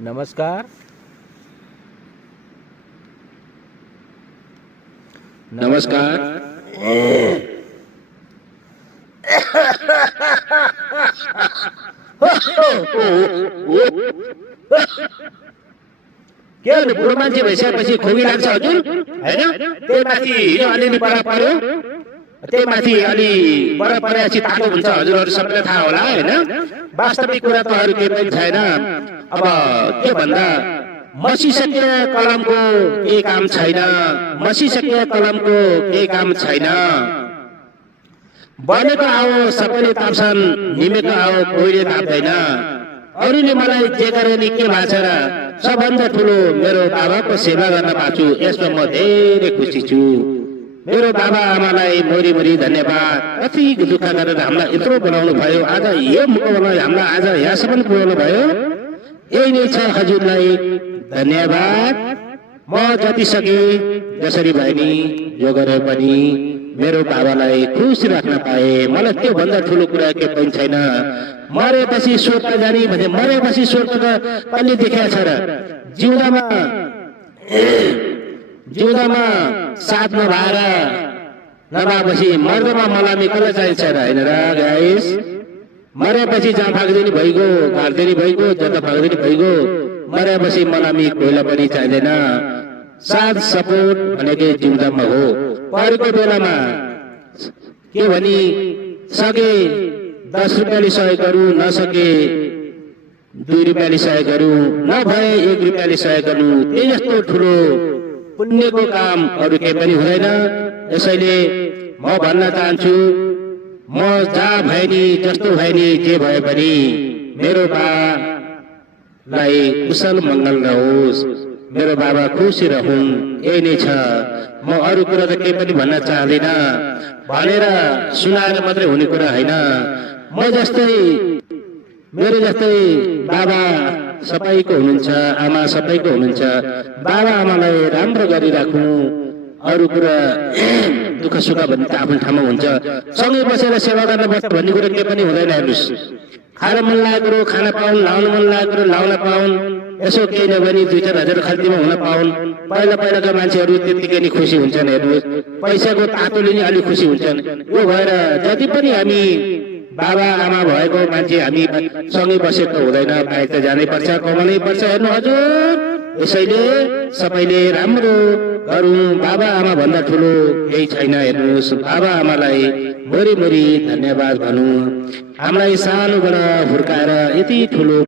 नमस्कार। नमस्कार। के हो बुढो मान्छे भइसकेपछि खोकी लाग्छ हजुर हैन? त्यही माथि हिजो अलिअलि बरफ पर्यो, त्यही माथि अलि बरफ परेपछि तातो हुन्छ, हजुरहरू सबैलाई थाहा होला हैन? वास्तविक कुरा त अरू केही पनि छैन। अब के भन्दा मसिसके कलमको केही काम छैन, मसिसके कलमको केही काम छैन। बनेको आओ सबैले ताप्छन्, निमेको आओ कोहीले ताप्दैन। अरूले मलाई जे गरे नि के भएको छ र सबभन्दा ठुलो मेरो बाबाको सेवा गर्न पाछु, यसमा म धेरै खुसी छु। मेरो बाबा आमालाई मोरी मोरी धन्यवाद। कति दुःख गरेर हामीलाई यत्रो बनाउनु भयो, आज यो मुख बनाउनु हामीलाई आज यहाँसम्म पुर्याउनु भयो। यही नै छ हजुरलाई धन्यवाद। म जति सके जसरी भए नि यो गरे पनि मेरो बाबालाई खुसी राख्न पाए, मलाई त्यो भन्दा ठुलो कुरा के पनि छैन। मरेपछि स्वर्ग जाने भने मरेपछि स्वर्ग कहिले देखेको छ र? जिउँदामा साथ नभएर नभएपछि मर्दमा मलामी कसलाई चाहिन्छ र? होइन र गाइस? मरेपछि जहाँ फाक्दिने भइगयो, घरदिने भइगयो, जता फाक्दिने भइगयो, मरेपछि मलामी कोहीलाई पनि चाहिँदैन। साथ सपोर्ट भनेकै जिउँदामा हो। परेको बेलामा के भनी सके 10 रुपियाँले सहयोग गरौँ, नसके 2 रुपियाँले सहयोग गरौँ, नभए 1 रुपियाँले सहयोग गर्नु, त्यही जस्तो ठुलो पुण्यको काम अरू केही पनि हुँदैन। यसैले म भन्न चाहन्छु, म जहाँ भए नि जस्तो भए नि जे भए पनि मेरो बाबालाई कुशल मङ्गल रहोस्, मेरो बाबा खुसी रहन्, यही नै छ। म अरू कुरा त केही पनि भन्न चाहदिन, भनेर सुनाएर मात्रै हुने कुरा होइन। म जस्तै मेरो जस्तै बाबा सबैको हुनुहुन्छ, आमा सबैको हुनुहुन्छ। बाबा आमालाई राम्रो गरिराख्नु, अरू कुरा दुःख सुख भन्ने त आफ्नो ठाउँमा हुन्छ। सँगै बसेर सेवा गर्नुपर्छ भन्ने कुरा केही पनि हुँदैन। हेर्नुहोस्, खान मन लागेको खान पाउन्, लाउन मन लागेको लाउन पाउन्, यसो केही नभए 2-4 हजार खर्चमा हुन पाउन्। पहिलाका मान्छेहरू त्यत्तिकै नि खुसी हुन्छन्। हेर्नुहोस्, पैसाको तातोले नि अलिक खुसी हुन्छन्। यो भएर जति पनि हामी बाबा आमा भएको मान्छे हामी सँगै बसेको हुँदैन, बाहिर त जानै पर्छ, कमाउनै पर्छ। हेर्नु हजुर, यसैले सबैले राम्रो गरौँ। बाबा आमा भन्दा ठुलो केही छैन। हेर्नुहोस्, बाबा आमालाई मोरी मोरी धन्यवाद भनौँ। हामीलाई सानोबाट हुर्काएर यति ठुलो